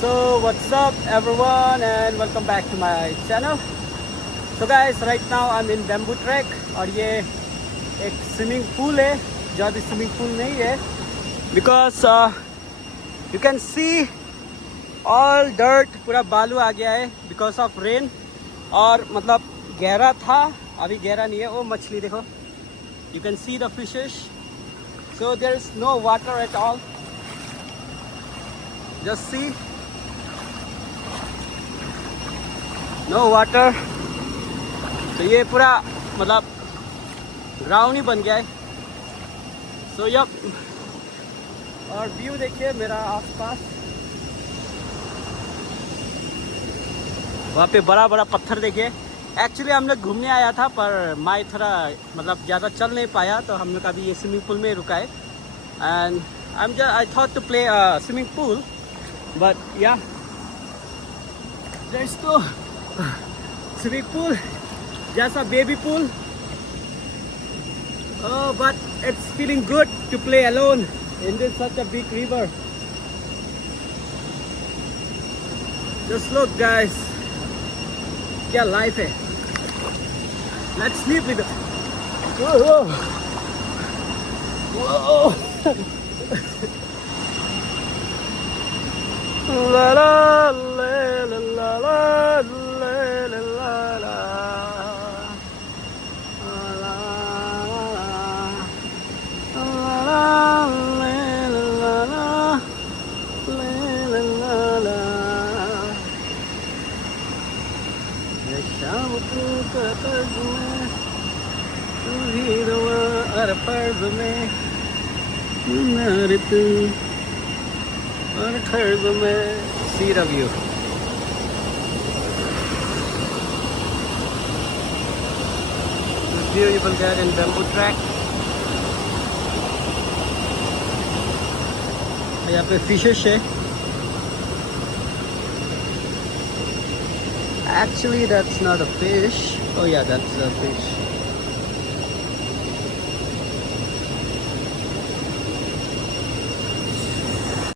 So what's up everyone and welcome back to my channel. So guys, right now I'm in bamboo trek और ये एक swimming pool है, ज़्यादा swimming pool नहीं है because you can see all dirt, पूरा बालू आ गया है because of rain और मतलब गहरा था, अभी गहरा नहीं है. वो मछली देखो, you can see the fishes. So there is no water at all. Just see, no water. तो ये पूरा मतलब ग्राउंड ही बन गया है. सो यप, और व्यू देखिए मेरा आसपास, वहाँ पे बड़ा बड़ा पत्थर देखिए. एक्चुअली हम लोग घूमने आया था पर मैं थोड़ा मतलब ज़्यादा चल नहीं पाया, तो हम लोग अभी ये स्विमिंग पूल में रुका है. And I thought to play swimming pool, but yeah there is no swimming pool, जैसा baby pool. Oh, but it's feeling good to play alone in this such a big river. Just look guys, क्या life है. Let's sleep with it. Whoa, whoa. La la la la la la la la la. शाम को कर्ज में तू ही रवा और फर्ज में नार तू और कर्ज में. सी रव्यू beautiful garden bamboo track. यहाँ पे फिशेस है. Actually, that's not a fish. Oh yeah, that's a fish.